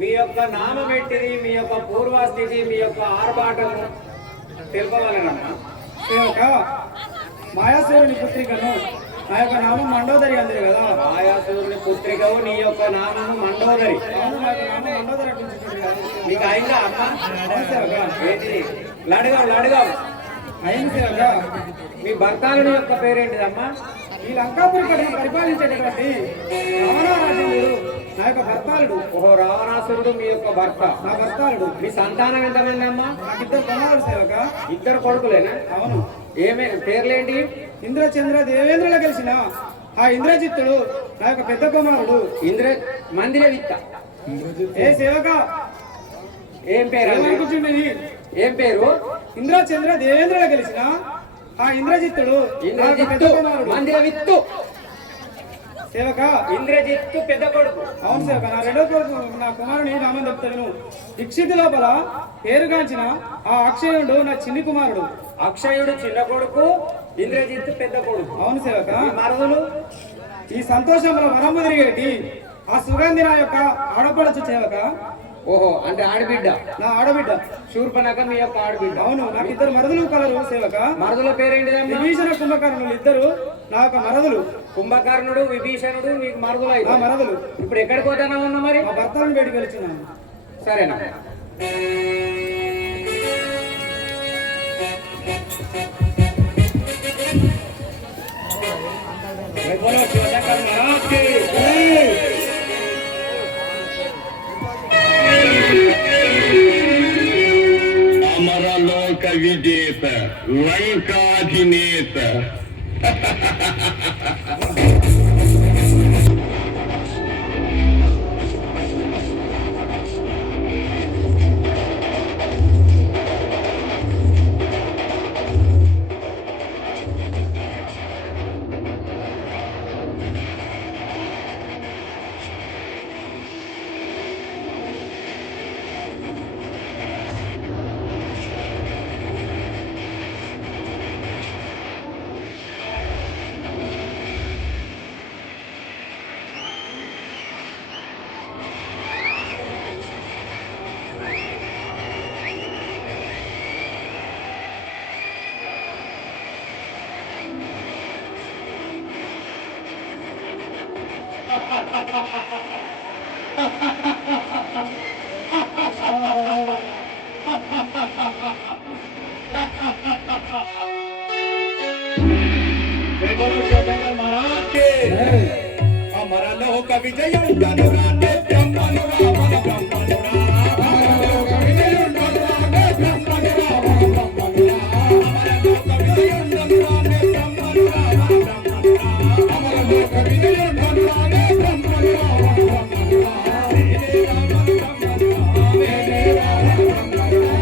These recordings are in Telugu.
మీ యొక్క నామమెట్టిది, మీ యొక్క పూర్వస్థితి, మీ యొక్క ఆర్భాటము తెలుపవాలనమ్మా. మాయాసురుని పుత్రికను నా యొక్క నామం మండోదరి అందరు కదా. మాయాసురుని పుత్రికవు నీ యొక్క నామము మండోదరి. మీకు అయిందా అమ్మ? ఏంటిది? లడగా అయింది సేవగా. మీ భర్తాలుని యొక్క పేరేంటిదమ్మా? ఈ లంకాపురి పరిపాలించేటటువంటి రావణారాజుడు నా యొక్క భర్తాలుడు. ఓహో, రావణాసురుడు మీ యొక్క భర్త. నా భర్తాలుడు. మీ సంతానం ఎంతమంది అమ్మా? నాకు 2 కుమారుడు సేవక. 2 కొడుకులేనా? అవును. పేర్లేంటి? ఇంద్రచంద్ర దేవేంద్రుల కలిసిన ఆ ఇంద్రజిత్తుడు నా యొక్క పెద్ద కుమారుడు. మందిర విత్త. ఏ సేవక ఏం పేరు? ఏం పేరు? ఇంద్రచంద్ర దేవేంద్రుల కలిసిన ఆ ఇంద్రజిత్తుడు ఇంద్రజిత్తు మందిర విత్తు. సేవక ఇంద్రజిత్తు పెద్ద కొడుకు. అవును సేవక. నా 2వ కొడుకు నా కుమారుని నామం చెప్తాను. దీక్షిత్ లోపల పేరుగాంచిన ఆ అక్షయుడు నా చిన్ని కుమారుడు. అక్షయుడు చిన్న కొడుకు, ఇంద్రజిత్తు పెద్ద కొడుకు. అవును సేవక. మరదులు ఈ సంతోషంలో వరము తిరిగేటి ఆ సుగంధి నా యొక్క ఆడపడచ్చు సేవక. ఓహో, అంటే ఆడబిడ్డ. నా ఆడబిడ్డ శూర్పణఖ మీ యొక్క ఆడబిడ్డ. అవును. నాకు 2 మరదులు కలరు సేవక. మరదుల పేరేంటిదమ్మా? విభీషణ కుంభకర్ణులు ఇద్దరు నా యొక్క మరదులు. కుంభకర్ణుడు, విభీషణుడు మీకు మరదులు అయితే. మరదులు. ఇప్పుడు ఎక్కడికి పోతానా ఉన్నా మరి? మా భర్తలను బయటికి వెళ్తున్నాను. సరేనా? అమరలోక విజేత, లంకాధినేత. అమరలోక విజయం కనురానే బ్రహ్మనురా మన బ్రహ్మనురా. అమరలోక విజయం కనురానే బ్రహ్మనురా మన బ్రహ్మనురా. అమరలోక విజయం కనురానే బ్రహ్మనురా మన బ్రహ్మనురా. అమరలోక విజయం కనురానే బ్రహ్మనురా మన బ్రహ్మనురా. నేనే రామ బ్రహ్మనురా, నేనే రామ బ్రహ్మనురా,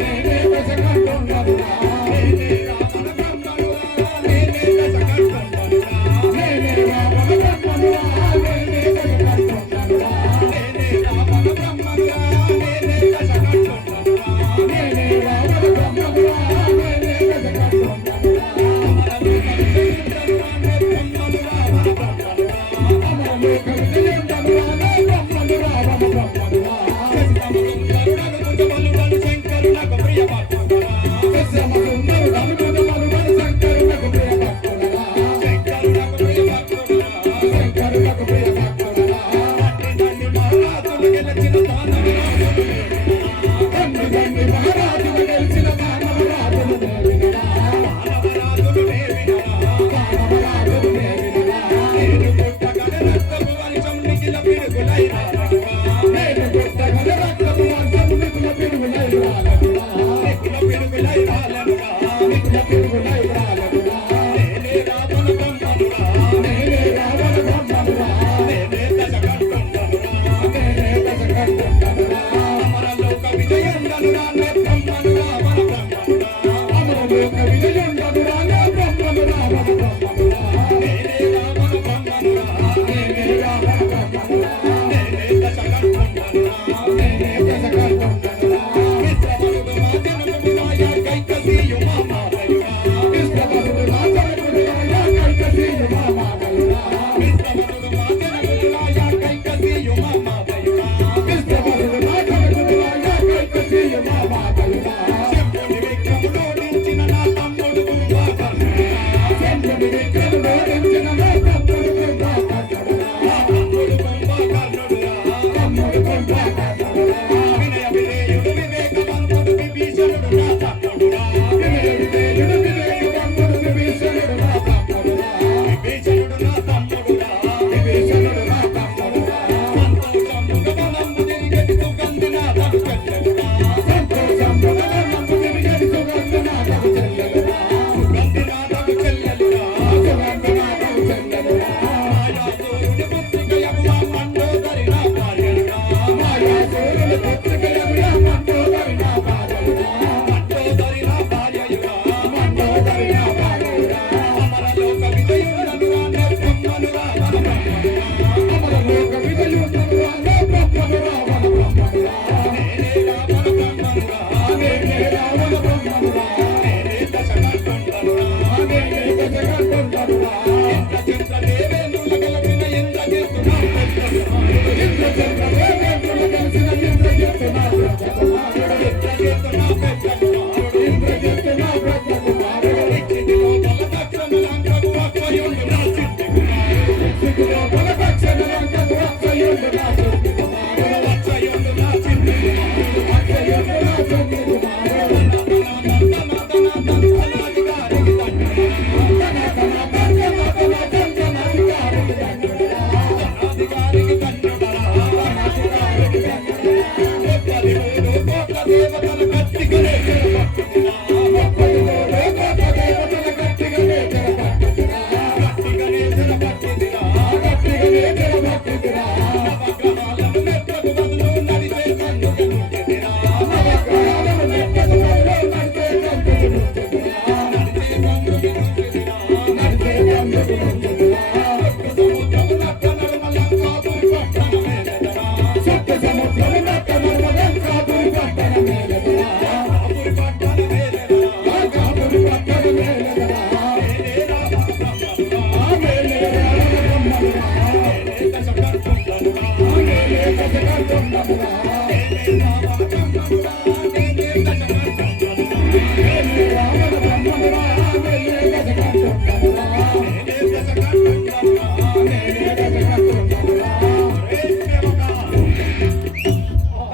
నేనే దశకంఠుడురా, నేనే రామ బ్రహ్మనురా, నేనే దశకంఠుడురా, నేనే రామ బ్రహ్మనురా. నేనే దశకంటున్ననురా విశ్వమరుడు మా జనకుడురాయ కైకసీయు మా మాతయుడా విశ్వమరుడు మా జనకుడురాయ కైకసీయు మా మాతయుడా విశ్వమరుడు మా జనకుడురాయ కైకసీయు మా మాతయుడా విశ్వమరుడు మా జనకుడురాయ కైకసీయు మా మాతయుడా శంభుని విక్రములో నిలిచిన నా తమ్ముడు కుంభకర్ణుడా శంభుని విక్రములో నిలిచిన నా తమ్ముడు కుంభకర్ణుడా తమ్ముడు కుంభకర్ణుడా తమ్ముడు కుంభకర్ణుడా వినయ విధేయుడు వివేకవంతుడు విభీషణుడు నా తమ్ముడురా వినయ విధేయుడు వివేకవంతుడు విభీషణుడు నా తమ్ముడురా విభీషణుడు నా తమ్ముడురా విభీషణుడు నా తమ్ముడురా సంతోషముగా వనంబు తిరిగెడి సుగంధి నా తడు చెల్లెలురా సంతోషముగా వనంబు తిరిగెడి సుగంధి నా తడు చెల్లెలురా సుగంధి నా తడు చెల్లెలురా సుగంధి నా తడు చెల్లెలురా మాయాసూరుని పుత్రికయగు మా మండోదరి నా భార్యలురా మాయాసూరుని పుత్రికయగు నా మండోదరి నా భార్యలురా మండోదరి నా భార్యలురా మండోదరి నా భార్యలురా అమరలోక విజయుడనురా నే బ్రహ్మనురా మన బ్రహ్మనురా అమరలోక విజయుడనురా నే బ్రహ్మనురా మన బ్రహ్మనురా నేనే రావణ బ్రహ్మనురా నేనే రావణ బ్రహ్మనురా నేనే దశకంఠనురా నేనే దశకంఠనురా ఇంద్రచంద్ర దేవేంద్రుల గెలిచిన ఇంద్రజిత్తు నా పెద్దకుమారుడు ఇంద్రచంద్ర దేవేంద్రుల గెలిచిన ఇంద్రజిత్తు నా పెద్దకుమారుడు ఇంద్రజిత్తు నా పెద్దకుమారుడు ఇంద్రజిత్తు నా పెద్దకుమారుడు ఇచ్చిటిలో బలపక్షములంకకు అక్షయుండు నా సిద్ధి కుమారుడు ఇచ్చిటిలో బలపక్షములంకకు అక్షయుండు నా సిద్ధి కుమారుడు అక్షయుండు నా సిద్ధి కుమారుడు అక్షయుండు నా సిద్ధి కుమారుడు ధనాధికారికి ధనాధికారికి ధన్యుడరా పదిమూడు కోట్ల దేవతల గట్టిగనే చెరపట్టుకురా 33 కోట్ల దేవతల గట్టిగనే చెరపట్టుకురా గట్టిగనే చెరపట్టుకురా గట్టిగనే చెరపట్టుకురా నవగ్రహాలను నెట్టకు బదులు నడిచే కన్నుగా నుంచెదిరా నవగ్రహాలను నెట్టకు బదులు నడిచే కన్నుగా నుంచెదిరా నడిచే కన్నుగా నుంచెదిరా నడిచే కన్నుగా నుంచెదిరా సముద్రము నట్ట నడుమ లంకాపురి పట్టణమేలెదరా సత్య సముద్రము నట్ట నడుమ లంకాపురి పట్టణమేలెదరా లంకాపురి పట్టణమేలెదరా లంకాపురి పట్టణమేలెదరా నేనే రావణ బ్రహ్మనురా నేనే రావణ బ్రహ్మనురా నేనే దశకంఠనురా నేనే దశకంఠనురా నేనే రావణ బ్రహ్మనురా నేనే దశకంఠనురా నేనే రావణ బ్రహ్మనురా నేనే దశకంఠనురా నేనే దశకంఠనురా నేనే దశకంఠనురా రే సేవకా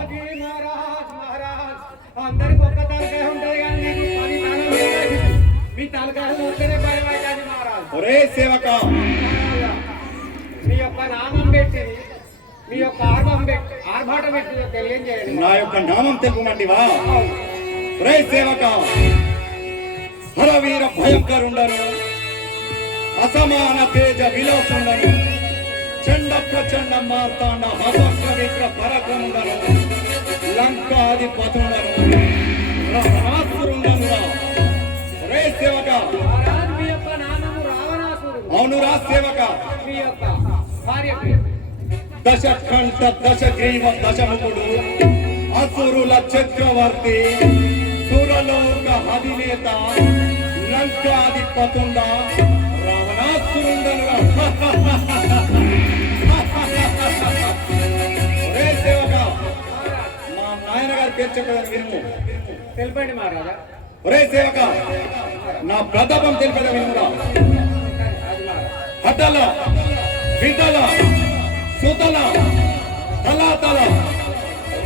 అది మహారాజ్ మహారాజ్ అందరికి ఒక్క తలకాయ ఉంటది కానీ మీకు 10 తలలు ఉన్నాయి. మీ తలకాయలు ఒక్కడే భయపడాలి మహారాజ్. ఒరే సేవకా మీ యొక్క నామం పెట్టి మీ యొక్క ఆర్భాటం పెట్టి తెలియజేయండి. నా యొక్క నామం తెలుపమంటివా రే సేవక హరవీర భయంకరుండను అసమాన తేజ విలోసుండను చండ ప్రచండ మార్తాండ హసవిక్ర పరకండను లంకాధిపతుండను రావణాసురుండను రే సేవక మహారాజ్ మీ యొక్క నామము రావణాసురుడు. అవునురా సేవక మీ యొక్క భార్య పేరు దశకంఠ దశగ్రీవ దశముఖుడు అసురుల చక్రవర్తి సురలోక అధినేత లంకాధిపతుండ రావణాసురుండను ఒరే సేవక మా నాయనగారి పేరు చెప్పదని విను తెలిపండి మహారాజా. ఒరే సేవక నా ప్రతాపం తెలిపేద వినురా హటల విటల సుతల తలాతల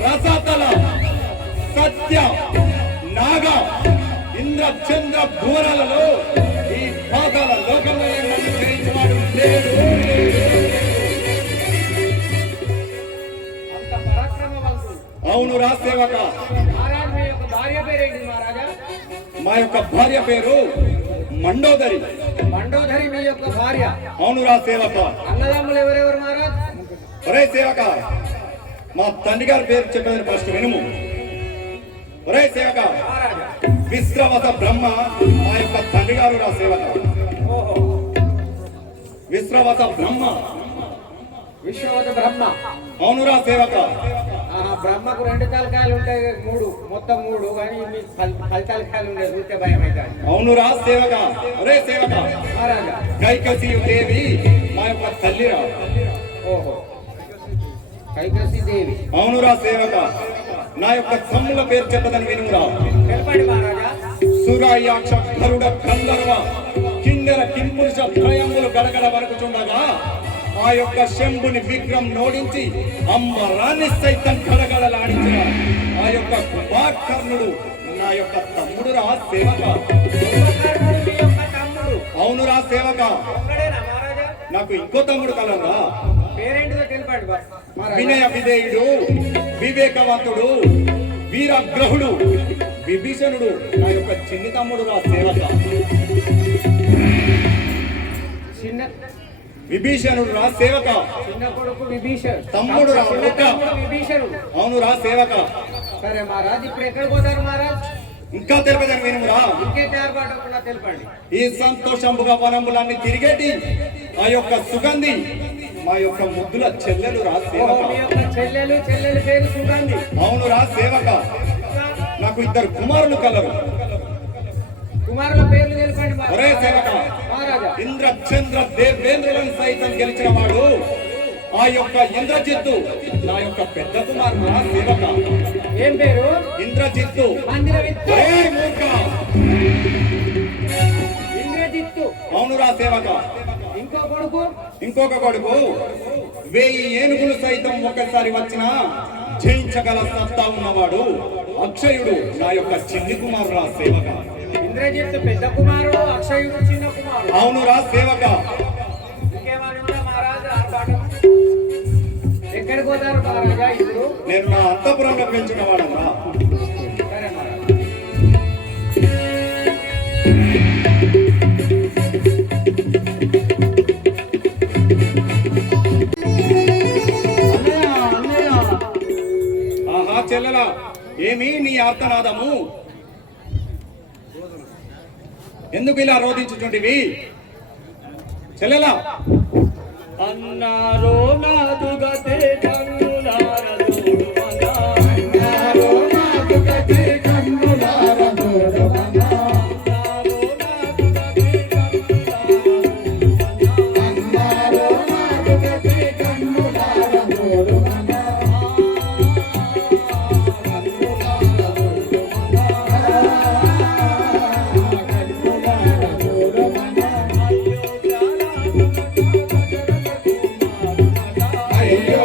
రసతల సత్య నాగ ఇంద్ర చంద్ర భువనాలలో ఈ పాతాల లోకంలో నన్ను జయించేవాడు లేడు. అంత పరాక్రమవంతుడు. అవును రా సేవక మహారాజ్ మీ యొక్క భార్య పేరేంటి మహారాజా? మా యొక్క భార్య పేరు మండోదరి. మండోదరి మీ యొక్క భార్య. అవును రా సేవక అన్నదమ్ములు ఎవరెవరు మహారాజ్? ఒరే సేవక మా తండ్రి గారి పేరు చెప్పేది ఫస్ట్ వినుము. ఒరే సేవక మహారాజా. విశ్రవత బ్రహ్మ మా యొక్క తండ్రి గారు రా సేవక. ఓహో. విశ్రవత బ్రహ్మ విశ్వవత బ్రహ్మ. అవునురా సేవక బ్రహ్మకు 2 తలకాయలు ఉంటాయి, 3 మొత్తం 3, కానీ మీకు 10 తలకాయలు ఉండే చూస్తే భయం అవుతుంది. అవునురా సేవక. ఒరే సేవక, మహారాజా. కైకసి దేవి మా యొక్క తల్లిరా. ఓహో, కైకసి దేవి. అవునురా సేవక, నా యొక్క తమ్ముల పేరు చెప్పదని వినురా. తెలపండి మహారాజా. సురాయాక్ష గరుడ గంధర్వ కిన్నెర కింపురుష త్రయములు గడగడ వరకుచుండగా ఆ యొక్క శంభుని విగ్రహం నోడించి అంబరాన్ని సైతం గడగడలాడించిన ఆ యొక్క కుమార్కర్ణుడు నా యొక్క తమ్ముడురా సేవక. కుంభకర్ణుడు మీ యొక్క తమ్ముడు. అవునురా సేవక, ఒక్కడేనా మహారాజా? నాకు ఇంకో తమ్ముడు కలరా. పేరేంటిదో తెలపండి మహారాజా. వినయ విధేయుడు, వివేకవంతుడు, వీరగ్రహుడు విభీషణుడు నా యొక్క చిన్ని తమ్ముడు రా సేవక. చిన్న విభీషణుడు రా సేవక. చిన్న కొడుకు విభీషణుడు. తమ్ముడు రా చిన్న లోక. తమ్ముడు విభీషణుడు. అవును రా సేవక. సరే మహారాజ్, ఇప్పుడు ఎక్కడికి పోతారు మహారాజ్? ఇంకా తెలిపదని వినురా. ఇంకే తయారుపాటకుండా తెలపండి. ఈ సంతోషంబుగా వనములన్నీ తిరిగేటి ఆ యొక్క సుగంధి మా యొక్క ముద్దుల చెల్లెలు రా ఓహో, సేవక. మీ యొక్క చెల్లెలు పేరు సుగంధి. అవును రా సేవక, నాకు 2 కుమారులు కలరు. కుమారుల పేర్లు తెలపండి ఒరే సేవక, మహారాజా. ఇంద్ర చంద్ర దేవేంద్రులను సైతం గెలిచిన వాడు ఆ యొక్క ఇంద్రజిత్తు నా యొక్క పెద్ద కుమారుడు రా సేవక. ఏం పేరు? ఇంద్రజిత్తు. మందిరవిత్తు. ఒరేయ్ మూర్ఖ. ఇంద్రజిత్తు. అవును రా సేవక. ఇంకొక కొడుకు 1000 ఏనుగులు సైతం ఒక్కసారి వచ్చినా జయించగల సత్తా ఉన్నవాడు అక్షయుడు నా యొక్క చిన్ని కుమారుడు రా సేవక. ఇంద్రజిత్తు పెద్ద కుమారుడు, అక్షయుడు చిన్న కుమారుడు. అవును రా సేవక. ఇంకేమన్నా మహారాజా ఆర్భాటం? ఎక్కడికి పోతారు మహారాజా ఇప్పుడు? నేను నా అంతపురంలో పెంచిన వాడరా. సరే మహారాజా. ఆహా చెల్లెలా, ఏమి నీ ఆర్తనాదము? ఎందుకు ఇలా రోధించుచుంటివి చెల్లెలా? అన్నారో నాదుగతే కన్నులారదోడు మనా, అన్నారో నాదుగతే కన్నులారదోడు మనా, అన్నారో నాదుగతే కన్నులారదోడు మనా, అయ్యో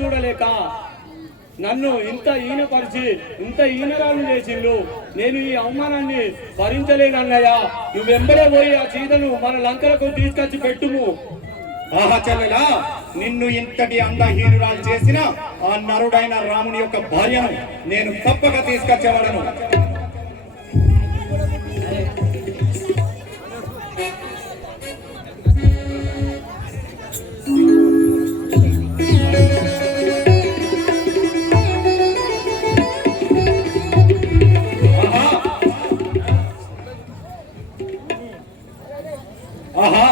చూడలేక నన్ను ఇంత ఈనపరిచి ఇంత ఈనరాలు చేసిండు. నేను ఈ అవమానాన్ని భరించలేనన్నయ్యా. నువ్వు వెంబడే పోయి ఆ సీతను మన లంకలకు తీసుకొచ్చి పెట్టుము. ఆహా చెల్లెలా, నిన్ను ఇంతటి అందహీనురాలు చేసిన ఆ నరుడైన రాముని యొక్క భార్యను నేను తప్పక తీసుకొచ్చేవాడను. ఆహా,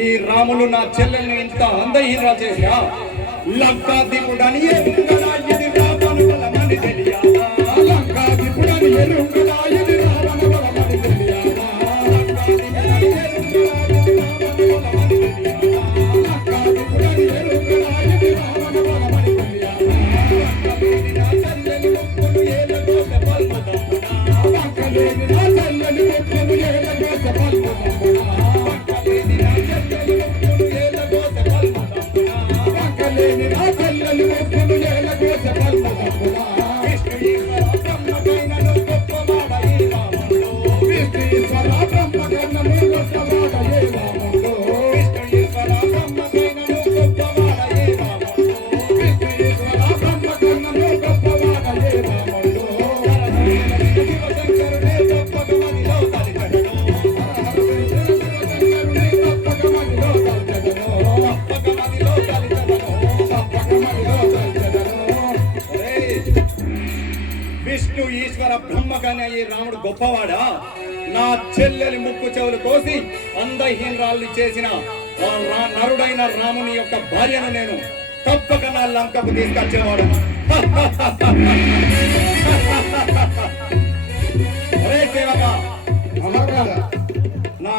ఈ రాములు నా చెల్లెల్ని ఇంత అందహీనరా చేశా. లంకాధిపుడని ఎరుంగడా ఇది రావణ బలమని తెలియాలా? లంకాధిపుడని ఎరుంగడా ఇది రావణ బలమని తెలియాలా? లంకాధిపుడని ఎరుంగడా ఇది రావణ బలమని తెలియాలా? లంకలేని నా చెల్లెలి ముక్కును ఏలగోస పల్ముదమ్మునా. లంకలేని నా చెల్లెలి ముక్కును ఏలగోస పల్ముదమ్మునా. లంకలేని నా చెల్లెలి ముక్కును ఏలగోస పల్ముదమ్మునా. లంకలేని నా చెల్లెలి ముక్కును ఏలగోస పల్ముదమ్మునా. విష్ణు ఈశ్వర బ్రహ్మకైనను గొప్పవాడ ఈ రాముడు. విష్ణు ఈశ్వర బ్రహ్మకైనను గొప్పవాడ ఈ రాముడు. విష్ణు ఈశ్వర బ్రహ్మకైనను గొప్పవాడ ఈ రాముడు. విష్ణు ఈశ్వర బ్రహ్మకైనను గొప్పవాడ ఈ రాముడు. శివశంకరుడే గొప్పగమనిలో తలిచెదను. శివశంకరుడే గొప్పగమనిలో తలిచెదను. గొప్పగమనిలో తలిచెదను. గొప్పగమనిలో తలిచెదను. విష్ణు ఈశ్వర బ్రహ్మకైన ఈ రాముడు గొప్పవాడా? నా చెల్లెలి ముక్కు చెవులు కోసి అందహీనరాల్ని చేసిన ఆ నరుడైన రాముని యొక్క భార్యను నేను తప్పక నా లంకకు తీసుకొచ్చేవాడు. అరే సేవక, నా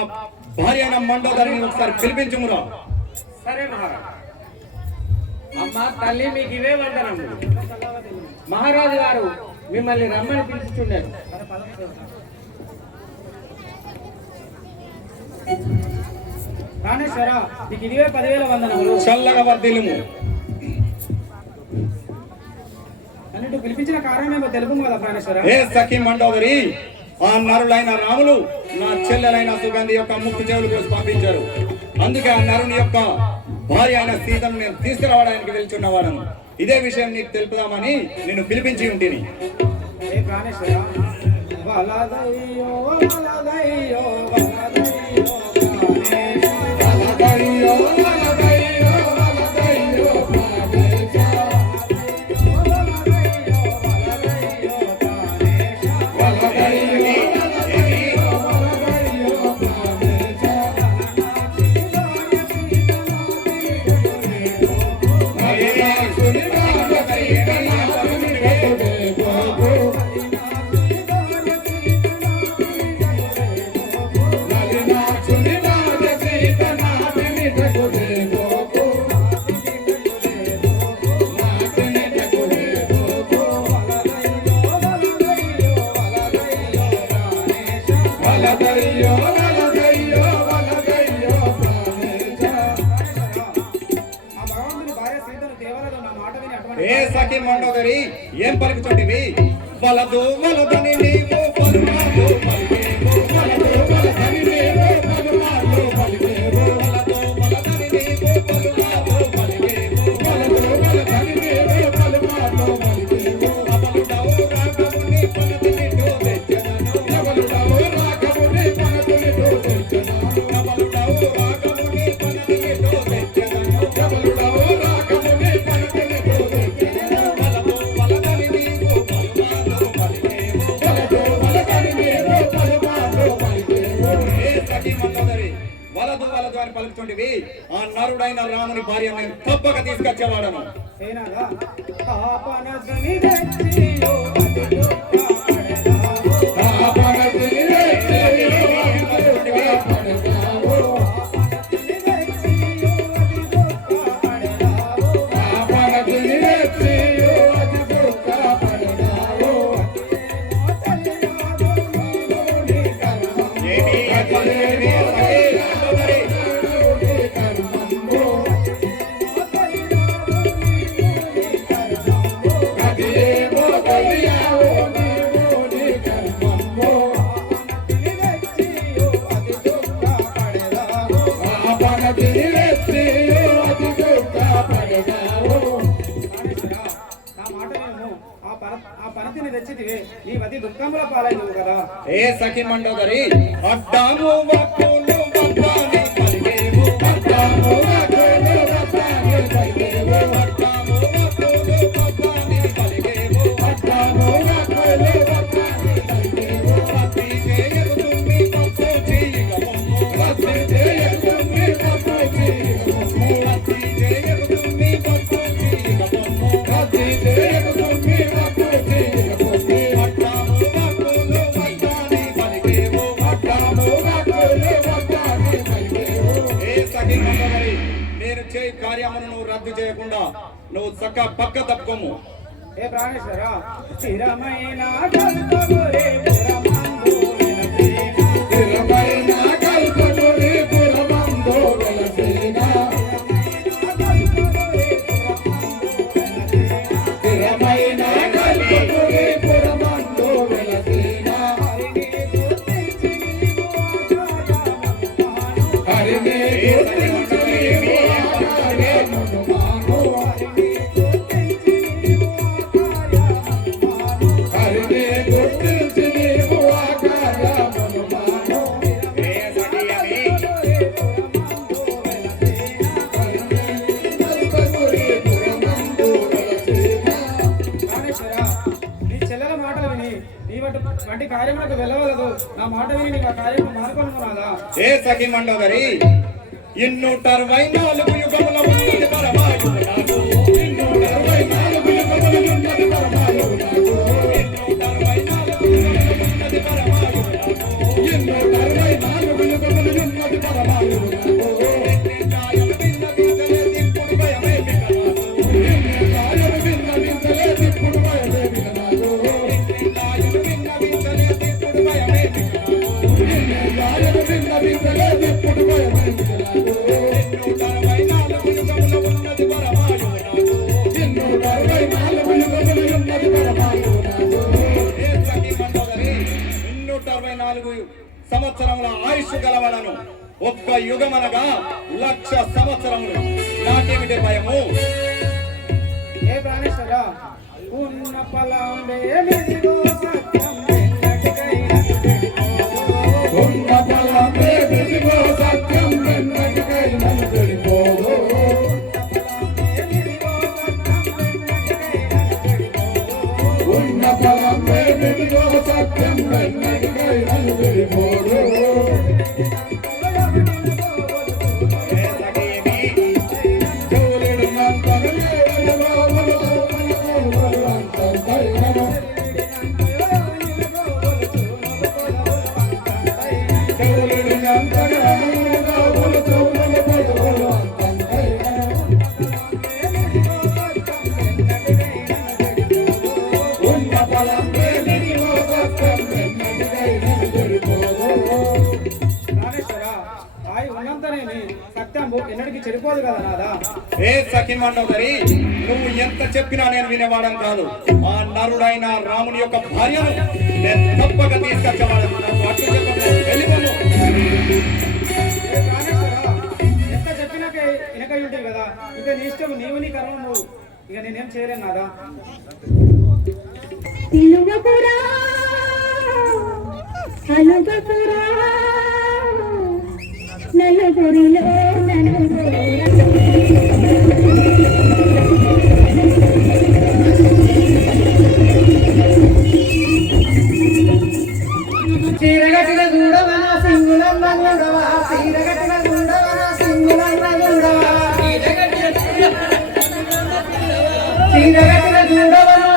భార్య అయిన మండోదరిని ఒకసారి పిలిపించుమురా. సరే మహారాజ్. అమ్మ తల్లి మీకు ఇవే వందనము. మహారాజు గారు మిమ్మల్ని రమ్మని పిలుచుచున్నారు. ప్రాణేశ్వర, నీకు ఇదివే 10,000 వందనములు. చల్లగా వర్ధిల్లుము. అన్నిటి పిలిపించిన కారణమేమో తెలుపు కదా ప్రాణేశ్వర. ఏ సఖి మండోదరి, ఆ నరులైన రాములు నా చెల్లెలైన సుగంధి యొక్క ముక్కు చెవులు కోసి పంపించారు. అందుకే ఆ నరుని యొక్క భార్య అయిన సీతను నేను తీసుకురావడానికి వెళ్తున్నవాడను. ఇదే విషయం నీకు తెలుపుదామని నిన్ను పిలిపించి ఉంటిని. ఏ ప్రాణేశ్వర, వలదయ్యో వలదయ్యో వలదయ్యో వలదయ్యో వలదయ్యో వలదయ్యో ఏ సఖి మండోదరి, ఏం పలుకుతుంటివి? వలదు వలదని నీవు పలుమార్లు పలికేవు. వలదు వలదని నీవు పలుమార్లు పలికేవు. వలదు వలదని నీవు పలుమార్లు పలికేవు. వలదు వలదని నీవు పలుమార్లు పలికేవు. అమలుడవు రాఘవుని పనతినిటూ తెచ్చెదను. అమలుడవు రాఘవుని పనతినిటూ తెచ్చెదను. అమలుడవు రాఘవుని పనతినిటూ తెచ్చెదను. అమలుడవు రాఘవుని పనతినిటూ తెచ్చెదను. వలదు వలదని నీవు పలుమార్లు పలికేవు. వలదు వలదని నీవు పలుమార్లు పలికేవు. ఏ సఖి మండోదరి, వలదు వలదు అని పలుకుతుంటివి. ఆ నరుడైన రాముని భార్య నేను తప్పక తీసుకొచ్చేవాడను. ఏనాగా పాపనదని తెచ్చియో అదిగో పాడెదావో. పాపనదని తెచ్చియో అదిగో పాడెదావో. పాపనదని తెచ్చియో అదిగో పాడెదావో. ఏమీ అతలేని సఖి మండోదరి. తెచ్చితివే నీ మతి దుఃఖముల పాలైనవు కదా. ఏ సఖి మండోదరి అడ్డాము వక్కులు వద్దాని పలికేవు అడ్డాము వక్కులు వద్దాని పలికేవు అడ్డాము వక్కులు వద్దాని పలికేవు అడ్డాము వక్కులు వద్దాని పలికేవు అతి చేయకు తుమ్మి పప్పు చీగమమ్ము అతి చేయకు తుమ్మి పప్పు చీగమమ్ము అతి చేయకు తుమ్మి పప్పు చీగమమ్ము అతి చేయకు తుమ్మి పప్పు చీగమమ్ము అడ్డాము వక్కులు వద్దాని పలికేవు అడ్డాము వక్కులు వద్దాని పలికేవు. ఏ సఖి మండోదరి నేను చేయి కార్యమును నువ్వు రద్దు చేయకుండా నువ్వు చక్క పక్క తప్పుకోము. ఏ ప్రాణేశ్వర స్థిరమైన కల్పమురే పురమందు వెలసేన. స్థిరమైన కల్పమురే పురమందు వెలసేన. స్థిరమైన కల్పమురే పురమందు వెలసేన. హరినే గుర్తించి నీవు ఆకారమును మాను. హరినే గుర్తించి నీవు ఆకారమును మాను. ఏ సఖియమి కల్పమురే పురమందు వెలసేన. ప్రాణేశ్వర నీ చెల్లెల మాటలు విని నీ వంటి కార్యములకు వెళ్ళవలదు. నా మాట విని నీవు ఆ కార్యము మానుకొను రాదా. ఏ సఖి మండోదరి 264 యుగముల ఉన్నది పరమాయువు నాకు 264 యుగముల ఉన్నది పరమాయువు నాకు 264 యుగముల ఉన్నది పరమాయువు నాకు 264 యుగముల ఉన్నది పరమాయువు నాకు నిన్నాయలు విన్నవించలేదు ఇప్పుడు భయమేమి కనాను నిన్నాయలు విన్నవించలేదు ఇప్పుడు భయమేమి కనాను నిన్నాయలు విన్నవించలేదు ఇప్పుడు భయమేమి కనాను నిన్నాయలు విన్నవించలేదు ఇప్పుడు భయమేమి కనాను 264 యుగముల ఉన్నది పరమాయువు నాకు 264 యుగముల ఉన్నది పరమాయువు నాకు. ఏ సఖి మండోదరి 264 సంవత్సరముల ఆయుష్ గలవడను ఒక్క యుగమనగా 1,00,000 సంవత్సరములు నాకేమిటి భయము. ఏ ప్రాణేశ్వర ఉన్న ఫలంబే మెదిగో సత్యం వెన్నటికైనా చెడిపోదు. ఉన్న ఫలమే వెదిగో సత్యం వెన్నటికైనా చెడిపోదు. ఉన్న ఫలమే వెదిగో సత్యం వెన్నటికైనా చెడిపోదు. ఏ సఖియమి చౌలిడునంతను లేడలో వలసోమని అంతంతైనను చౌలిడునంతను అనుగా వలసోమని అంతంతైనను ఉన్న ఫలమే వెదిగో సత్యం వెన్నటికైనా చెడిపోదు. ప్రాణేశ్వర ఆయి ఉన్నంతనేమి సత్యం ఎన్నటికి చెడిపోదు కదా నాదా. ఏ సఖి మండోదరి నువ్వు ఎంత చెప్పినా నేను వినేవాడని కాదు. ఆ నరుడైన రాముని యొక్క భార్యను నేను తప్పక తీసుకొచ్చేవాడను. నాకు అట్టు చెప్పకు, వెళ్ళిపోను. ఏ ప్రాణేశ్వర ఎంత చెప్పినాక వెనకై ఉంటాయి కదా. ఇంకా నీ ఇష్టం నీవు నీ కర్మ నువ్వు. ఇక నేనేం చేయలేను నాదా. తెలుగుపురా అలుగుపురా నలుగురిలో నలుగురా చీరగట్టిన చూడవన సింగులన్న చూడవా చీరగట్టిన చూడవన సింగులన్న చూడవా చీరగట్టిన చూడవన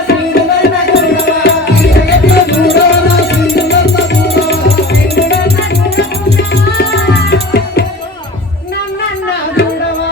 సింగులన్న చూడవా చీరగట్టిన చూడవన సింగులన్న చూడవా నన్న చూడవా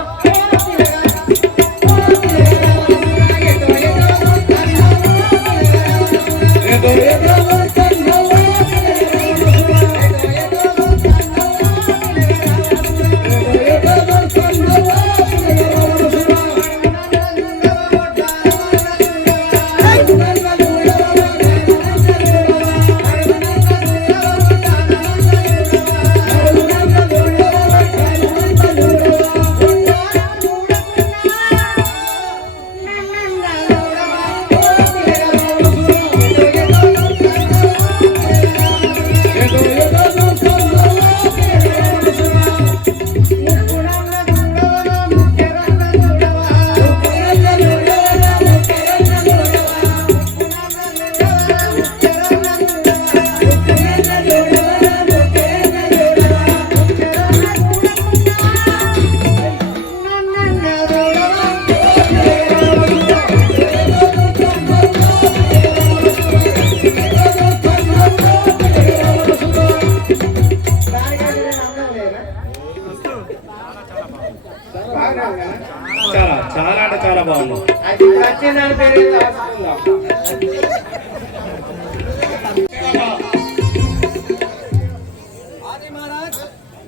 వచ్చిన దాని పేరు ఏదో రాసుకుందాం.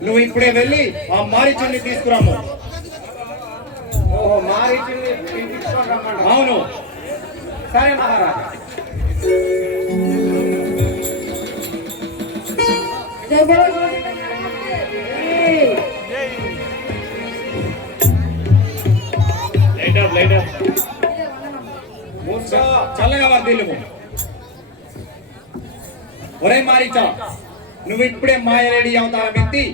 నువ్వు ఇప్పుడే వెళ్ళి ఆ మారిచుని తీసుకురాము. ఓహో మారిచింది తీసుకొని రమ్మంటావా? అవును. సరే మహారాజా. జై బోలో లైట్ అప్ చల్లగా వర్దిల్లుము. ఒరే మారీచా, నువ్వు ఇప్పుడే మాయలేడి అవతారం ఎత్తి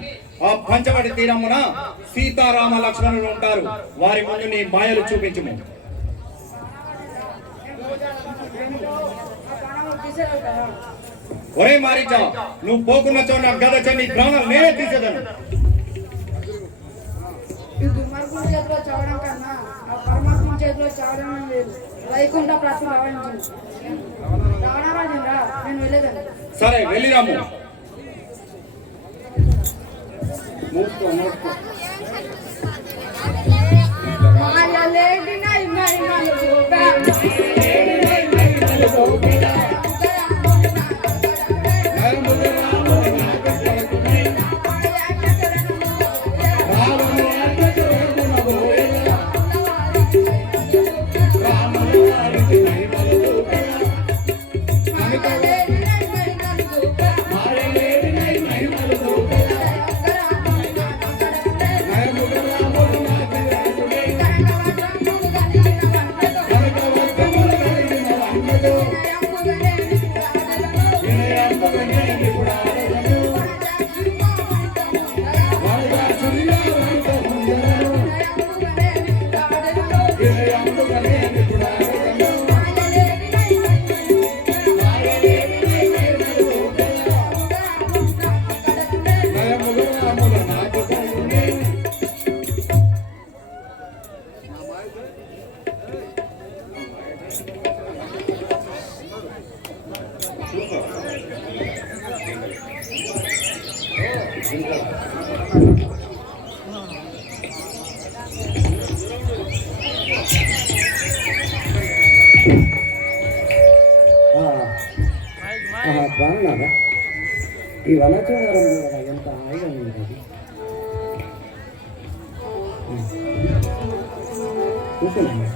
ఆ పంచవటి తీరమున సీతారామ లక్ష్మణులు ఉంటారు, వారి ముందు నీ మాయలు చూపించుము. ఒరే మారీచా, నువ్వు పోకున్న చోట గద చని ప్రాణాలు నేనే తీసేదను. ఈ దుర్మార్గుల చేతిలో చావడం కన్నా ఆ పరమాత్మ చేతిలో చావడం లేదు. వైకుంఠ ప్రాప్తి రావాలని రావణరాజేంద్ర నేను వెళ్ళేదాన్ని. సరే వెళ్ళిరాము. మాయలేడి నై మహిమలు చూపా. బాగున్నారా? ఈ వనచూడడం కూడా ఎంత హాయిగా ఉంది. కూర్చున్నా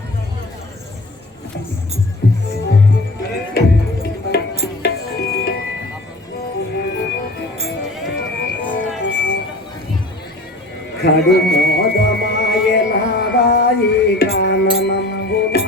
కడు మోదమాయ నారాయి కాననంబునా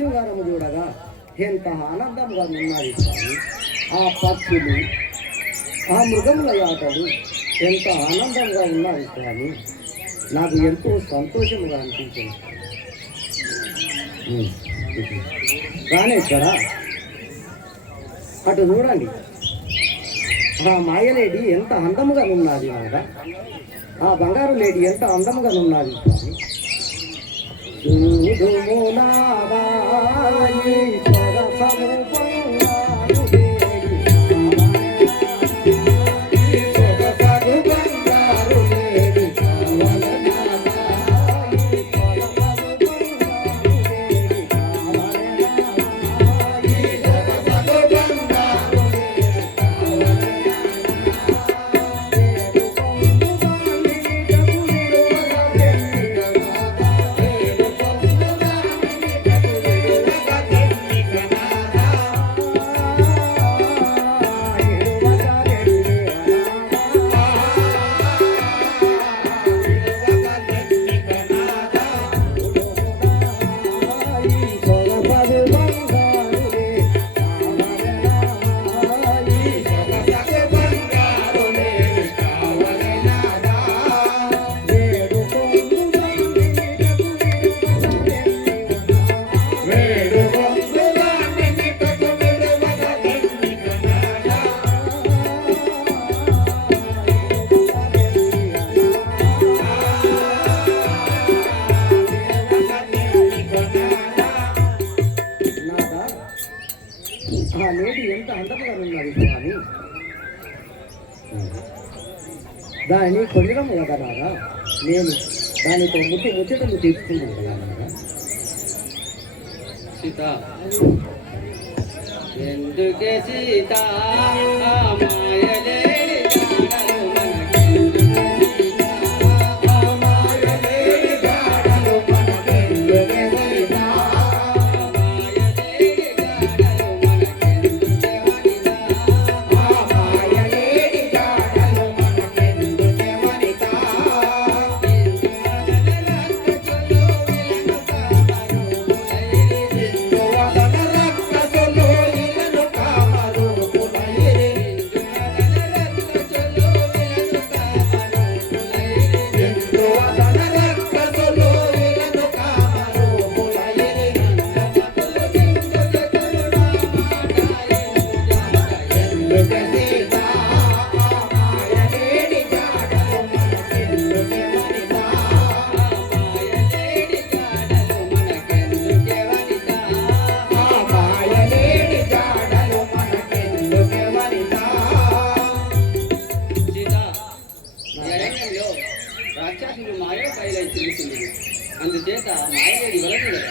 వనచుంగారము చూడగా ఎంత ఆనందంగా ఉన్నది స్వామి. ఆ పక్షులు, ఆ మృగముల యాటలు ఎంత ఆనందంగా ఉన్నది స్వామి. నాకు ఎంతో సంతోషముగా అనిపించింది. రానేశ్వర, అటు చూడండి, ఆ మాయలేడి ఎంత అందముగా ఉన్నది నాదా. ఆ బంగారు లేడి ఎంత అందముగా ఉన్నది స్వామి. చూడుము నాదా ఈశ్వర సమూపంగాను లేడి సొగసగు బంగారు లేడి కావలనాదా. ఆ నేటి ఎంత అందముగా ఉన్నది స్వామి. దాని కొనిరము కదా నాదా. నేను దానితో ముచ్చటలు తీసుకుంటాను కదా నాదా. సీత ఎందుకే సీత మాయలేడి గాడలు మనకెందుకే సీత, మాయలేడి గాడలు మనకెందుకే సీత, మాయలేడి గాడలు మనకెందుకే వనిత, మాయలేడి గాడలు మనకెందుకే వనిత, రాక్షసుడు మాయ పైలై తిరుగుతుంది. అందుచేత మాయలేడి వలదు కదా.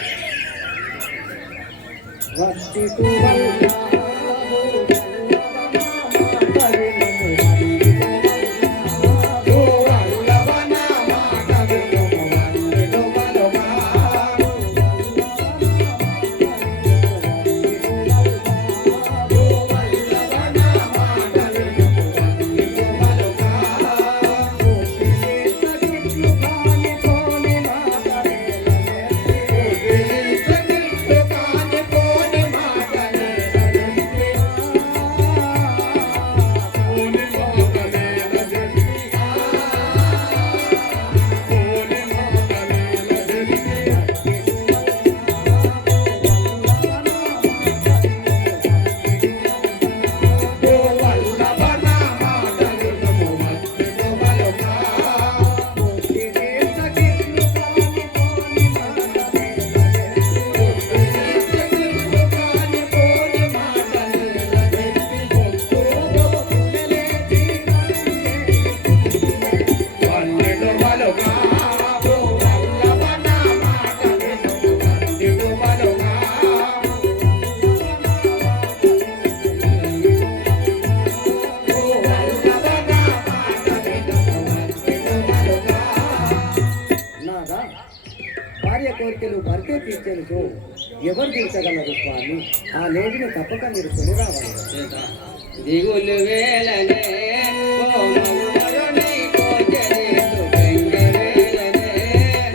కోరికలు భర్తే తీర్చేందుకు ఎవరు తీర్చగలరు స్వామి? ఆ లేడిని తప్పక మీరు కొని రావాలి. దిగులు వేలనే ఓ మగువరుని కోచెదీసు బెంగవేలనే,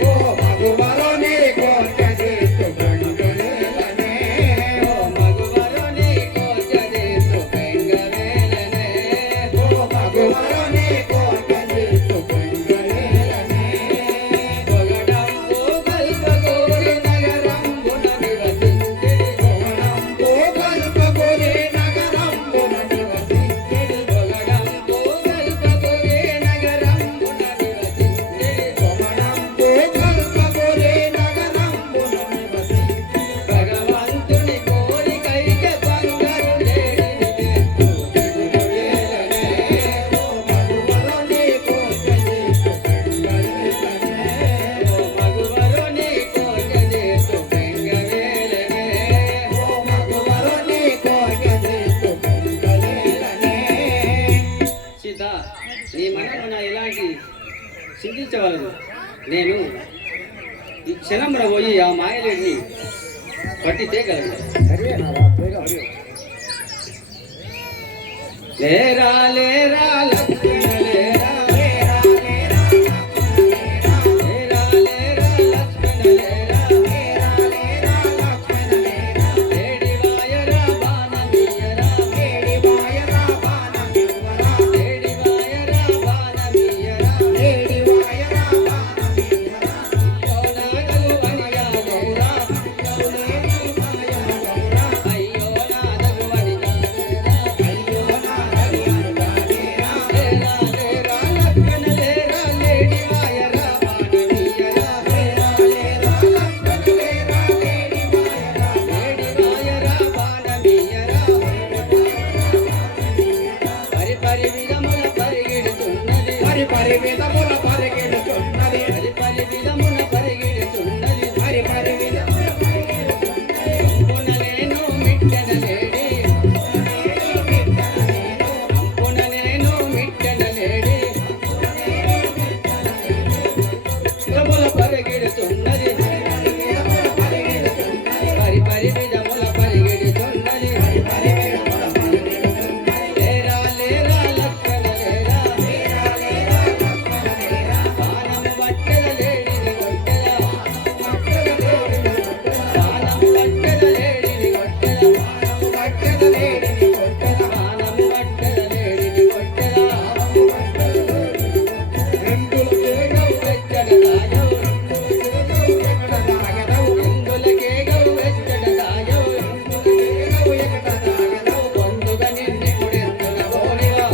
ఓ మగువరుని కోచెదీసు బెంగవేలనే, క్షణంలో పోయి ఆ మాయలేడిని పట్టి తేగలడు. సరేనారా పోయిరా. లేరా లేరా లక్ష్మణ లేరా, లేరా లేరా లక్ష్మణ లేరా, లేడి వాయరా బాణమీయరా, లేడి వాయరా బాణమీయరా, ఓనాడగు వనియాలేరా, అయ్యో నాడగు వనియాలేరా, లేరా లేరా లక్ష్మణ లేరా, లేడి వాయరా బాణమీయరా, లేడి వాయరా బాణమీయరా, పరిపరి విధముల పరిగెడుతున్నది, పరిపరి విధముల పరిగెడుతున్నది, పరిపరి విధముల పరిగెడుతున్నది, పరిపరి విధముల పరిగెడుతున్నది. అంపునలేను మిట్టెనలేడి, అంపునలేను మిట్టెనలేడి, విధముల పరిగెడుతున్నది, పరిపరి విధముల పరిగెడుతున్నది, లేరా లేరా లక్ష్మణ లేరా, బాణము పట్టెద లేడిని కొట్టెద, బాణము పట్టెద లేడిని కొట్టెద, బాణము పట్టెద లేడిని కొట్టెద, బాణము పట్టెద లేడిని కొట్టెద, ఎందులకేగవు వెచ్చడదాయవు, ఎందులకేగవు వెచ్చడదాయవు, పొందుగా నిన్నెప్పుడెందుల పోనివా,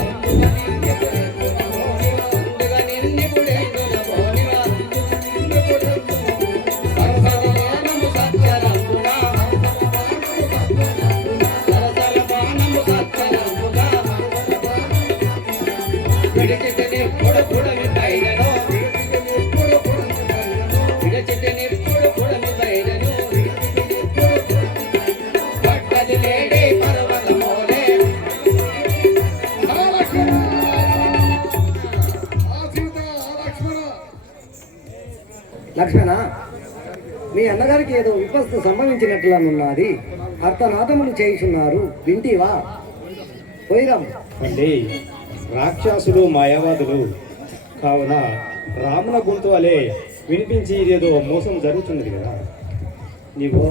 పొందుగా నిన్నెప్పుడెందుల పోనివా, సరసరబాణము సత్యరంబుగా, సరసరబాణము సత్యరంబుగా, విడిచిటెనెప్పుడు పుడమి బయలును, విడిచిటెనెప్పుడు పుడమి బయలును, పట్టది లేడే పర్వతమోలే. లక్ష్మణ, మీ అన్నగారికి ఏదో విపత్తు సంభవించినట్లనున్నది. అర్థనాదములు చేయుచున్నారు, వింటివా? పోయిరాం. తల్లి, రాక్షసులు మాయావాదులు కావున రాముల గొంతు వలె వినిపించి ఇదేదో మోసం జరుగుతున్నది కదా. నీవు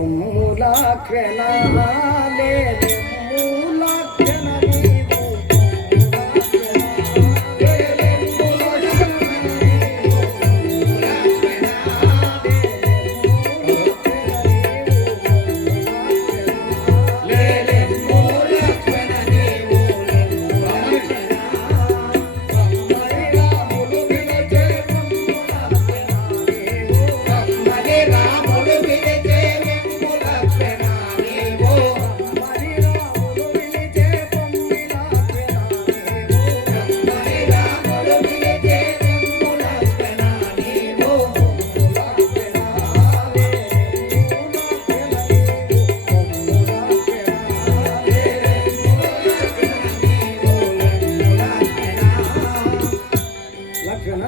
లక్ష్మణ,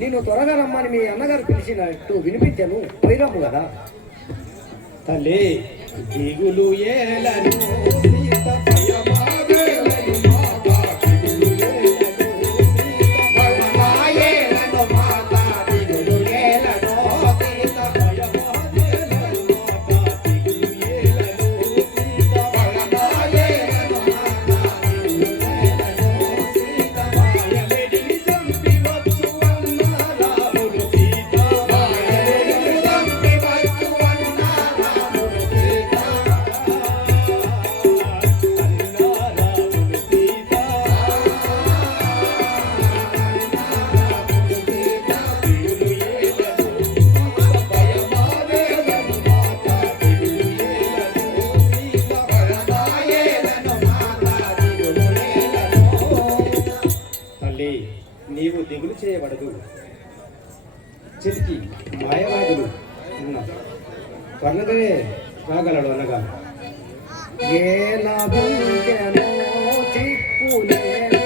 నేను త్వరగా రమ్మని మీ అన్నగారు పిలిచినట్టు వినిపించాను. పోయిరాము కదా. తల్లి, దిగులు ఏలను సీత భయమావేలను మాతా, దిగులు ఏలను సీత భయమాయేలను మాతా, దిగులు ఏలను సీత భయమాయేలను మాతా, దిగులు ఏలను సీత భయమాయేలను మాతా, దిగులు ఏలను సీత మాయమెడిని చంపి వచ్చు అన్న రాముడు సీత, మాయమెడిని చంపి వచ్చు అన్న రాముడు సీత, తల్లి, నీవు దిగులు చేయబడదు. చిరికి మాయవాదులు ఉన్నారు, త్వరగనే రాగలడు అనగా ఏలబుంకెనో చిక్కులేని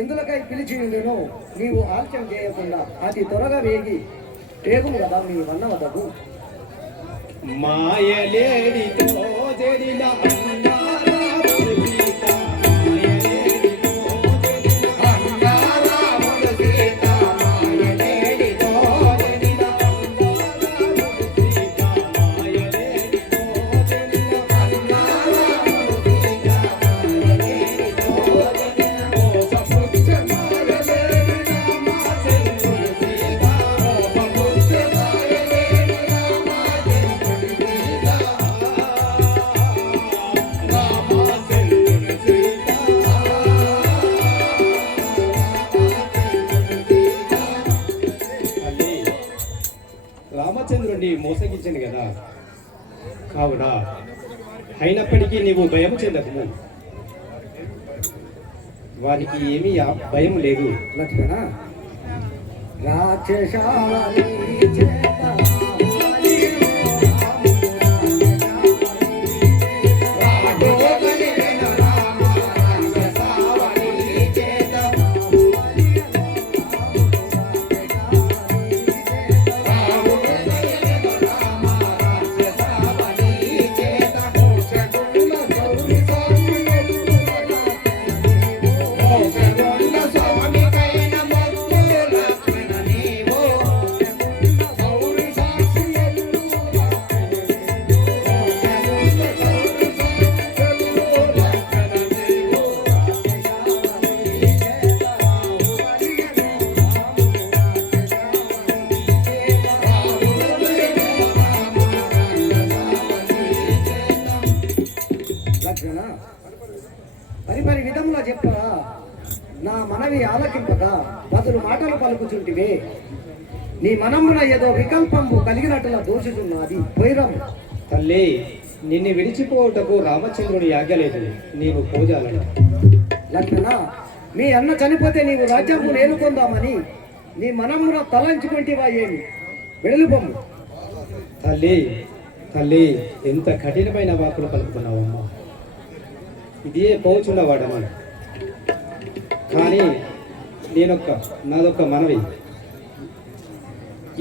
ఎందులకై పిలిచి ఉండెనో నీవు ఆలస్యం చేయకుండా అతి త్వరగా వేగుము కదా మీ వన్న వద్దకు. మాయలేడితో జడిన అంగారాముడు సీత, మాయలేడితో జడిన అంగారాముడు సీత, మాయలేడితో జడిన అంగారాముడు సీత, మాయలేడితో జడిన అంగారాముడు సీత, మాయలేడితో జడిన మోసపుచ్చ మాయలేడి రామచంద్రుడు సీత, మోసపుచ్చ మాయలేడి రామచంద్రుడు సీత, రామచంద్రుడు సీత, అది రామచంద్రుడిని మోసగించను కదా, కావున అయినప్పటికీ నీవు భయం చెందకము. వానికి ఏమీ భయం లేదు. లక్ష్మణ రాక్షసావళి చేత లక్ష్మణ పరిపరి విధములా చెప్పరా నా మనవి ఆలకింపక బదులు మాటలు పలుకుచుంటివే. నీ మనమున ఏదో వికల్పము కలిగినట్లుగా దోచుచున్నది పోయిరము. తల్లి, నిన్ను విడిచిపోవుటకు రామచంద్రుని ఆజ్ఞలేదు, నీవు పోజాలను. లక్ష్మణ మీ అన్న చనిపోతే నీవు రాజ్యము నేలుకొందామని నీ మనమున తలంచుకుంటేవా ఏమి? వెడలిపోము. తల్లి తల్లి, ఎంత కఠినమైన వాకులు పలుకుతున్నావమ్మా. ఇదే పోచున్నవాడను, కానీ నాదొక్క మనవి.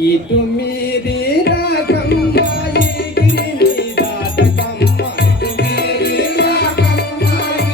ఇటు మీది రాకమ్మ ఈ గిరి మీద దాటకమ్మ, ఇటు మీది రాకమ్మ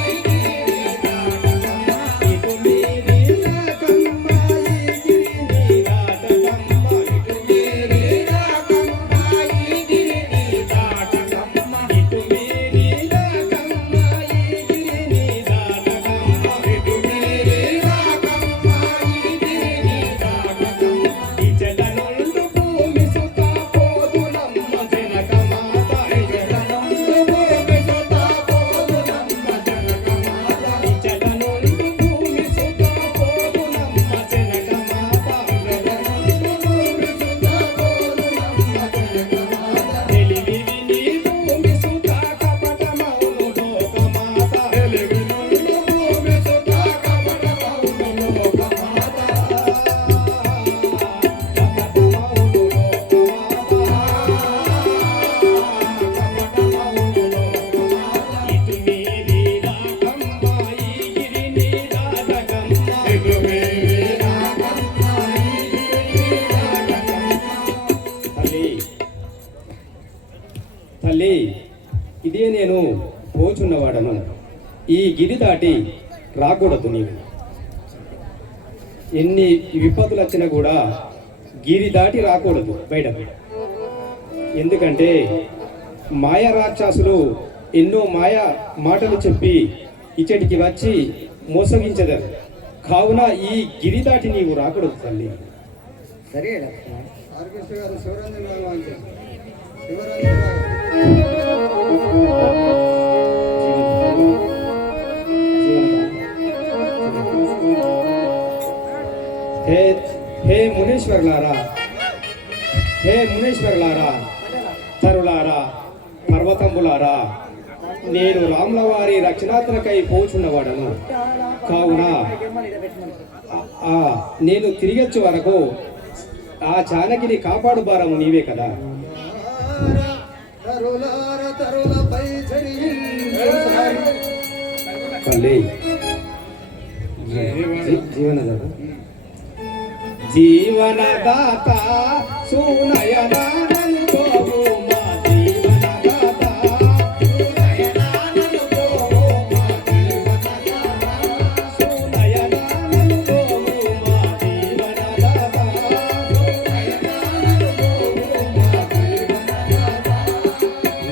ఈ గిరి మీద దాటకమ్మ, ఇటు మీది రాకమ్మ ఈ గిరి మీద దాటకమ్మ, ఇటు మీది రాకమ్మ ఈ గిరి మీద దాటకమ్మ, ఇటు మీది రాకమ్మ ఈ గిరి మీద దాటకమ్మ, ఇటు మీది రాకమ్మ ఈ గిరి మీద దాటకమ్మ, ఇచటనుండు భూమి సుత పోదులమ్మ జనకమాత, ఇచటనుండు భూమి సుత పోదులమ్మ జనకమాత, ఇచటనుండు భూమి సుత పోదులమ్మ జనకమాత, ఇచటనుండు భూమి సుత పోదులమ్మ జనకమాత, తెలివివి నీ భూమి సుత కపటమౌను లోకమాత, తెలివి నుండు భూమి సుత కపటమౌను లోకమాత, తల్లి, ఇదే నేను పోచున్నవాడను. ఈ గిరి దాటి రాకూడదు. నీవు ఎన్ని విపత్తులు వచ్చినా కూడా గిరి దాటి రాకూడదు బయటకు. ఎందుకంటే మాయా రాక్షసులు ఎన్నో మాయా మాటలు చెప్పి ఇచ్చటికి వచ్చి మోసగించదరు. కావున ఈ గిరి దాటి నీవు రాకూడదు తల్లి. సరే లక్ష్మణ. హే మునీశ్వర్లారా, హే మునీశ్వర్లారా, తరులారా, పర్వతంబులారా, నేను రాముల వారి రక్షణాత్మకై పోచున్నవాడను. కావున నేను తిరిగొచ్చే వరకు ఆ చానకిని కాపాడు భారము నీవే కదా. తల్లి, జీవనదాత జీవనదాత సునయనానను గోవు మా జీవనదాత సునయనానను గోవు మా జీవనదాత సునయనానను గోవు మా జీవనదాత సునయనానను గోవు మా జీవనదాత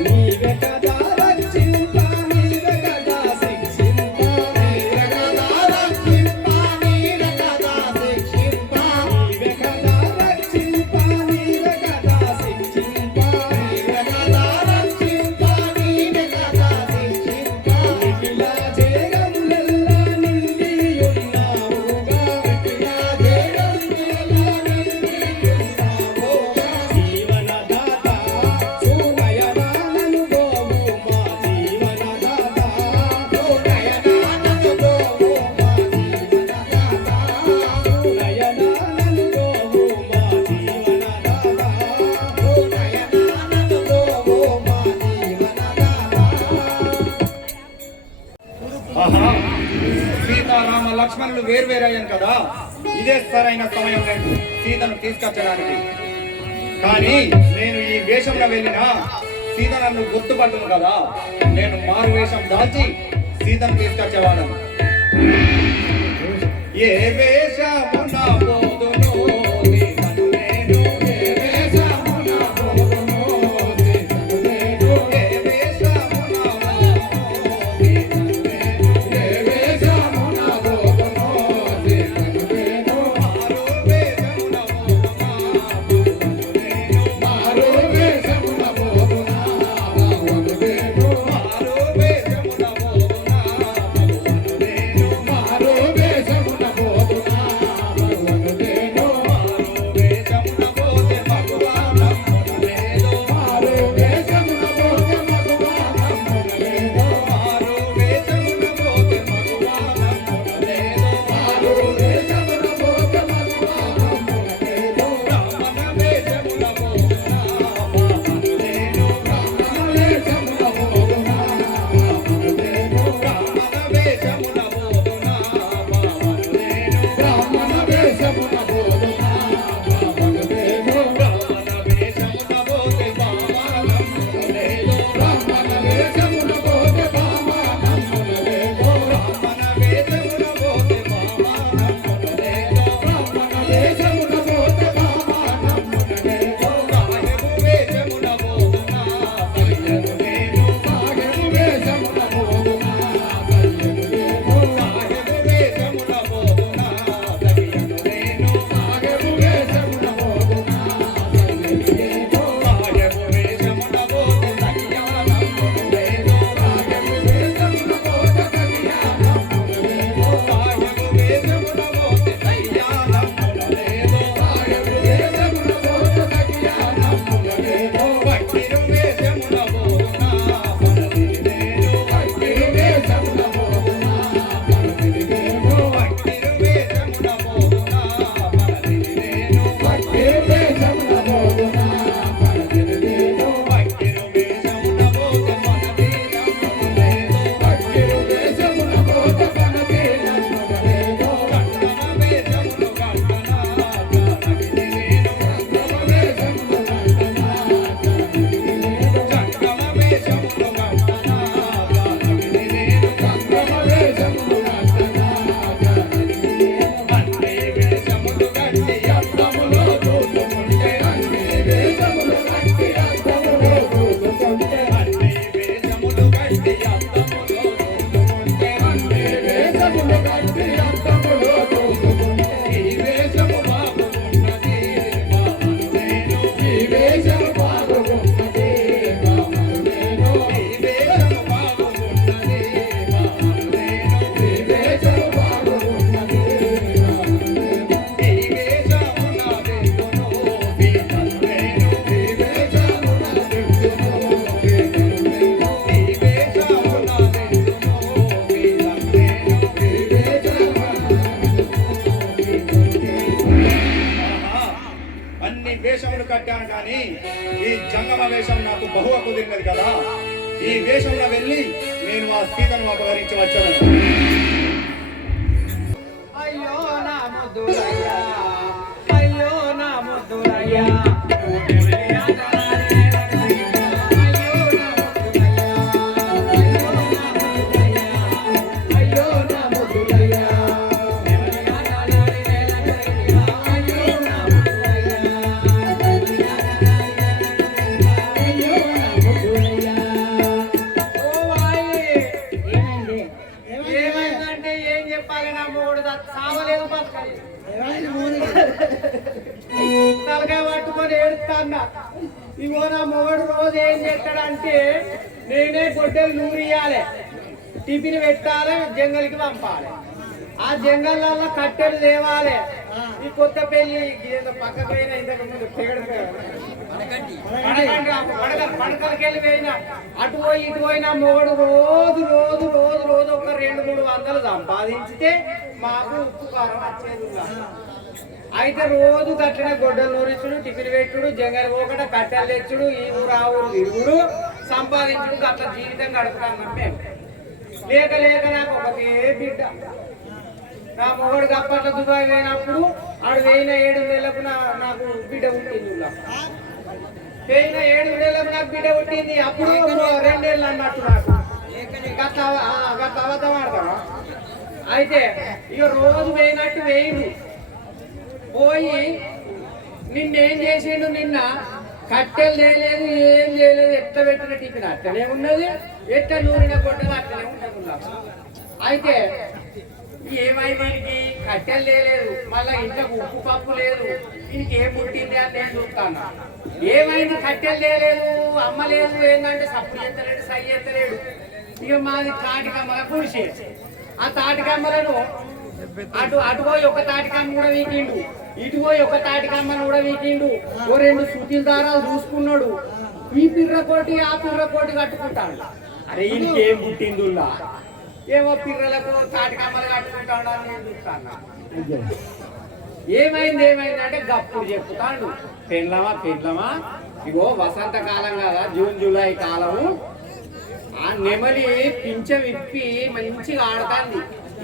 నీవే కదా రక్షింప నీవే కదా శిక్షింప నీవే కదా రక్షింప నీవే కదా శిక్షింప నీవే కదా రక్షింప నీవే కదా శిక్షింప నీవే కదా రక్షింప నీవే కదా శిక్షింప నిఖిల జగములెల్లా నిండి ఉన్నావుగా నిఖిల జగములెల్లా నిండి ఉన్నావుగా జీవనదాత సునయనానను గోవు మా జీవనదాత సునయనానను గోవు మా జీవనదాత సునయనానను గోవు మా జీవనదాత సునయనానను గోవు మా జీవనదాత ఆహా, సీతారామ లక్ష్మణులు వేరువేరయ్యాను కదా, ఇదే సరైన సమయం లేదు సీతను తీసుకొచ్చడానికి. కానీ నేను ఈ వేషంలో వెళ్ళినా సీత నన్ను గుర్తుపట్టును కదా, నేను మారు వేషం దాల్చి సీతను తీసుకొచ్చేవాడను. ఏ వేషమున పోదునో సీతను నేను, ఏ వేషమున పోదునో సీతను నేను, ఏ వేషమున పోదునో సీతను నేను, ఏ వేషమున పోదునో సీతను నేను, మారు వేషమున పోదునా భవను నేను, మారు వేషమున పోదునా భవను నేను, మారు వేషమున పోదునా భవను నేను, మారు వేషమున పోతే భగవానమ్మున లేదు, మారు వేషమున పోతే భగవానమ్మున లేదు, మారు వేషమున పోతే భగవానమ్మున లేదు, మారు వేషమున పోతే భగవానమ్మున లేదు, రామన వేషమున పోదునా భవను నేను, రామన వేషమున పోదునా భవను నేను, రామన వేషమున పోదునా భవను నేను, రామన వేషమున పోదునా భవను నేను, రామన వేషమున పోతే భామానమ్మున లేదు, రామన వేషమున పోతే భామానమ్మున లేదు, రామన వేషమున పోతే భామానమ్మున లేదు, రామన వేషమున పోతే భామానమ్మున లేదు, సాహెబు వేషమున పోదునా సయ్యదు నేను, సాహెబు వేషమున పోదునా సయ్యదు నేను, సాహెబు వేషమున పోదునా సయ్యదు నేను, సాహెబు వేషమున పోదునా సయ్యదు నేను, సాహెబు వేషమున పోతే సయ్యానమ్మున లేదు, సాహెబు వేషమున పోతే సయ్యానమ్మున లేదు, సాహెబు వేషమున పోతే సయ్యానమ్మున లేదు, సాహెబు వేషమున పోతే సయ్యానమ్మున లేదు, వట్టిరు వేషమున పోదునా పరదిని నేను, వట్టిరు వేషమున పోదునా పరదిని నేను, వట్టిరు వేషమున పోదునా పరదిని నేను, వట్టిరు వేషమున పోదునా పరదిని నేను, వట్టిరు వేషమున పోతే మనదీనమ్మున లేదు, వట్టిరు వేషమున పోతే మనదీనమ్మున లేదు, కట్టన వేషమును కట్టనా జానకి నేను, కట్టన వేషమును కట్టనా జానకి నేను, చక్కమ వేషమును కట్టనా జానకి నేను, చక్కమ వేషమును కట్టనా జానకి నేను, అన్ని వేషములు కట్టి అద్దములో చూసుకుంటే, అన్ని వేషములు కట్టి అద్దములో చూసుకుంటే, అన్ని వేషములు కట్టి అద్దములో చూసుకుంటే, అన్ని వేషములు కట్టి అద్దములో చూసుకుంటే, ఈ వేషము బాగున్నది బామను నేను, ఈ వేషము బాగున్నది బామను నేను, ఈ వేషము బాగున్నది బామను నేను, ఈ వేషము బాగున్నది బామను నేను, ఈ వేషము నా వెలుగును సీతను నేను, ఈ వేషము నా వెలుగును సీతను నేను, ఈ వేషము నా వెలుగును సీతను నేను, ఈ వేషము ఆహా, అన్ని వేషములు కట్టాను కానీ ఈ జంగమ వేషం నాకు బహువ కుదిరినది కదా, ఈ వేషంలో వెళ్ళి నేను ఆ సీతను అపహరించి వచ్చాను. ముద్దులయ్యా అయ్యో నా ముద్దులయ్యా ఏమైందంటే ఏం చెప్పాలి నా మూడు సావలేదు తలకాయ పట్టుకొని ఏడుస్తాన్న ఇగో నా మొగడు రోజు ఏం చేస్తాడంటే నేనే గొడ్డలు నూరియాలి టిఫిన్ పెట్టాలి జంగల్కి పంపాలి ఆ జంగల్లో కట్టెలు తేవాలి ఈ కొత్త పెళ్లి ఏదో పక్కకు పోయినా ఇంతకు ముందు పడకలకి వెళ్ళి పోయినా అటు పోయి ఇటు పోయినా మొగడు రోజు రోజు రోజు రోజు ఒక 200-300 సంపాదించితే మాకు ఉప్పు కారం వచ్చేది. అయితే రోజు గట్లనే గొడ్డలు నూరించుడు టిఫిన్ పెట్టుడు జంగల్ పోకట కట్టెలు తెచ్చుడు ఈ ఊరు ఆ ఊరు తిరుగుడు సంపాదించుడు అట్లా జీవితం గడుపుతాం మేము. లేక లేక నాకు ఒకటే బిడ్డ. నా మొగడు అప్పట్లో దుబాయ్ పోయినప్పుడు ఆడు పోయిన 7 నెలలకు నాకు బిడ్డ పుట్టింది. పోయిన 7 నెలలకు నాకు బిడ్డ పుట్టింది. అప్పుడు 2 ఏళ్ళు అన్నట్టు నాకు గట్ల అబద్ధం ఆడతావా? అయితే ఇక రోజు పోయినట్టు వేయిండు. పోయి నిన్నేం చేసిండు, నిన్న కట్టెలు చేయలేదు ఏం చేయలేదు, ఎట్ట పెట్టిన టిఫిన్ అట్టనే ఉన్నది, ఎట్ట నూరిన గొడ్డలు అట్టనే ఉంటుంది. అయితే ఏమైంది, దీనికి కట్టెలు చేయలేదు, మళ్ళీ ఇంట్లో ఉప్పు పప్పు లేదు, దీనికి ఏం పుట్టింది అని నేను చూస్తాను. ఏమైంది, కట్టెలు చేయలేదు, అమ్మ లేదు, ఏంటంటే సప్పు ఎత్తలేడు, సై ఎత్తలేడు. ఇక మాది తాటికమ్మల పురుషి. ఆ తాటికమ్మలను అటు పోయి ఒక తాటికమ్మ కూడా వీకిండు, ఇటు పోయి ఒక తాటికమ్మను కూడా వీకిండు. ఓ 2 సుతీల దారాలు చూసుకున్నాడు. ఈ పిర్రకోటి ఆ పిర్రకోటి కట్టుకుంటాడు. అరే ఇంకేం పుట్టిందుల్లా, ఏమో పిర్రలకు తాటికమ్మలు కట్టుకుంటాడు అని నేను చూస్తాను. ఏమైందంటే గప్పుడు చెప్తాడు, పెండ్లమా ఇగో వసంతకాలం కదా, జూన్ జూలై కాలము, ఆ నెమలి పింఛ విప్పి మంచిగా ఆడుతుంది.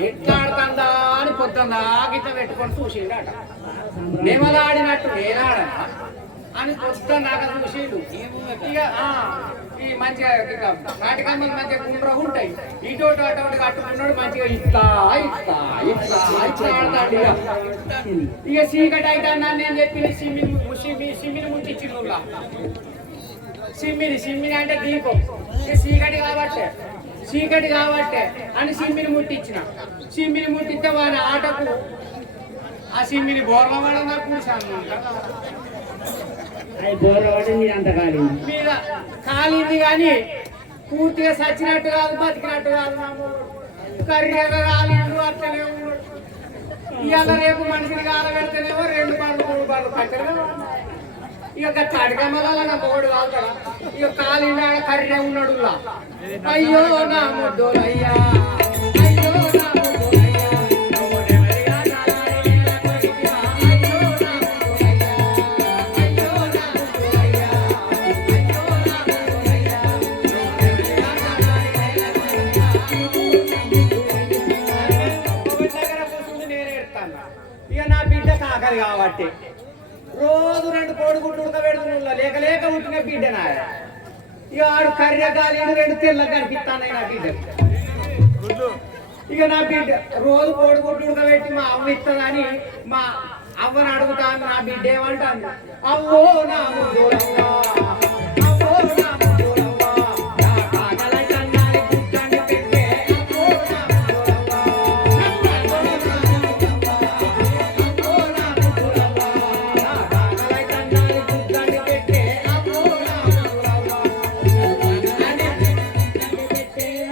ఎట్లా ఆడుతుందా అని పొద్దున్న గిట్ట పెట్టుకొని చూసిండట. నెమలి ఆడినట్టు నేనాడనా అని పొద్దున్న చూసిండు. ఇక ఈ మంచిగా నాటికమ్మలు మంచిగా గుండ్రగా ఉంటాయి, ఇటోటి అటోటి కట్టుకున్నాడు. మంచిగా ఇట్లా ఆడతాడు. ఇక చీకటి అయితే నేను చెప్పిన సిమ్మిని ముట్టించిండు. సిమ్మిని అంటే దీపం. చీకటి కాబట్టే అని సిమ్మిని ముట్టిస్తే వాని ఆటకు ఆ సిమ్మిని బోర్ల పడంగా కూర్చాను. మీద కాలింది కానీ పూర్తిగా చచ్చినట్టు కాదు, బతికినట్టు కాదు. కర్రీగా కాలిండు అట్లనే ఉన్నాడు. ఇవాళ రేపు మనిషిని కాలబెడితేనేమో 2 పళ్ళు 3 పళ్ళు కట్టెలు. ఇక తాటికమ్మల నా బోడు కాదు కదా, ఇక కాలిండా కర్రీ ఉన్నాడు. అయ్యో నా ముద్దోలయ్యా, అయ్యో నా ముద్దోలయ్యా, ఇక నా బిడ్డ కాకలి కాబట్టి రోజు 2 కోడిగుడ్లు ఉడకబెడుతున్నా, లేక లేక ఉట్టిన బిడ్డ నా. ఇక ఆడు కర్రె గాలి 2 తెల్లగా కనిపిస్తాను నా బిడ్డ. ఇక నా బిడ్డ రోజు కోడిగుడ్లు ఉడకబెట్టి మా అవ్వ ఇస్తుందని మా అవ్వని అడుగుతాను. నా బిడ్డ ఏమంటాను, అవ్వో నా ముద్దోలవ్వా, అవ్వో నా ముద్దోలవ్వా, నా కాకలై కన్నాలి గుడ్డని పెట్టే, అవ్వో నా ముద్దోలవ్వా, అవ్వో నా ముద్దోలవ్వా, నా కాకలై కన్నాలి గుడ్డని పెట్టే, అవ్వో నా ముద్దోలవ్వా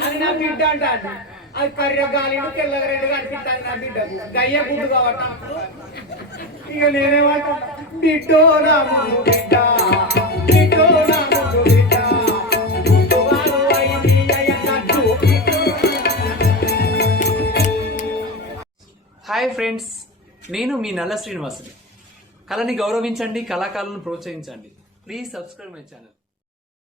అని నా బిడ్డ అంటాను. అది కర్రె గాలి తెల్లగా 2 కనిపిస్తాను నా బిడ్డకు, గయ్య గుడ్డు కాబట్టి. ఇక నేనేమంటా, బిడ్డో నా ముందు బిడ్డ, బిడ్డో నా ముందు బిడ్డ, హాయ్ ఫ్రెండ్స్, నేను మీ నల్ల శ్రీనివాసుని. కళని గౌరవించండి, కళాకారులను ప్రోత్సహించండి. Please subscribe my channel.